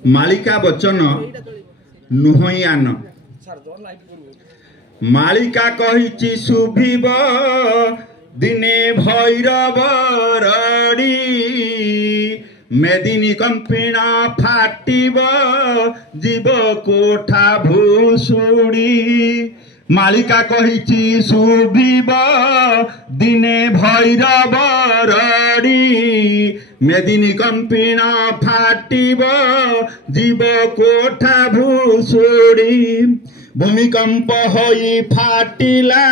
मालिका वचन नुहयान मालिका कहिछि शुभिब दिने भैरव रड़ी मेदिनी कंपिण फाटिब जीव कोठा भूसुड़ी मालिका कहिछि शुभिब दिने भैरव रड़ी मेदिनी कंपिण फाटिब जीव कोठा भूसुड़ी भूमिकंप होई फाटिला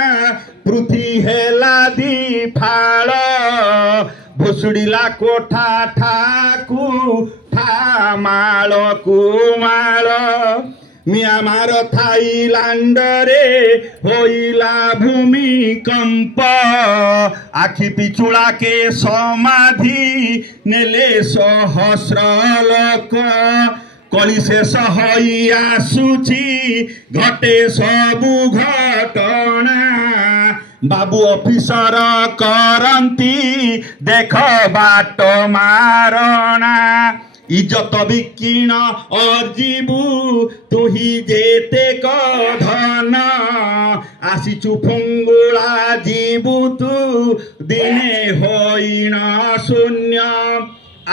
पृथ्वी हेला दी फाड़ भुसुड़ीला कोठा ठाकू ठामाल कुमाल म्यांमार थाईलैंड रे होइला भूमिकंप आखि पिछुड़ा के समाधि नेले सहस्र लोक कली शेष होई आसुची घटे सबु घटना बाबू ऑफिसर करंती देख बाट मारणा इज्जत बिकिण अर्जीबू तुही जेते धन आसीचु फुंगुला जीबू तू दिने होइण शून्य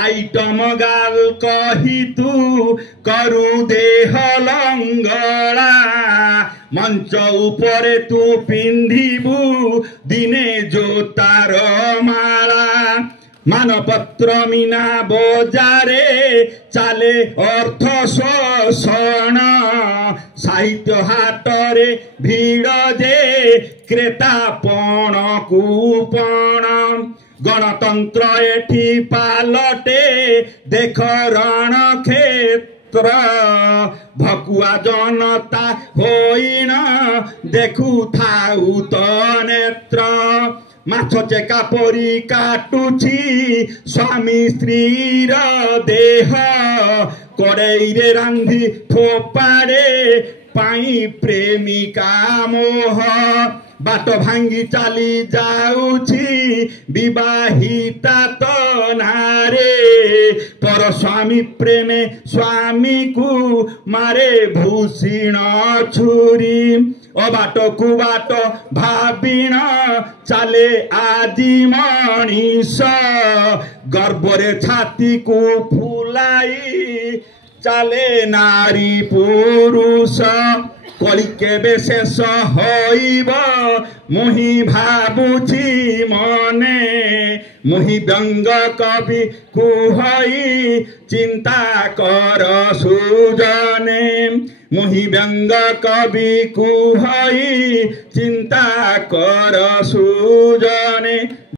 आइटम गाल कही तू करु देह लंगड़ा मंच उपरे तू पिंधिबू दिने जोतार माला मानपत्र मीना बजारे चाले अर्थ शोषण साहित्य हाटरे भीड़ जे क्रेता पण कुपण गणतंत्र एठी पालटे देख रण क्षेत्र भकुआ जनता होइण देखु थाउ तो नेत्र माछ चेका परी काटुची स्वामी स्त्री देह कड़ई रे रांधी फोपाड़े पाई प्रेमिका मोह बाट भांगी चली जाऊची विवाहिता तो नारे पर स्वामी प्रेमे स्वामी को मारे भूषण छुरी अबाट को बाट भाविण चले आदि मनीष गर्भरे छाती को फुलाई चले नारी पुरुष कली केबे शेष होइब मुहि भाबुची मने मुहि व्यंग कवि कुहई चिंता कर सुजने मुहि व्यंग कवि कुहई चिंता कर सुजने।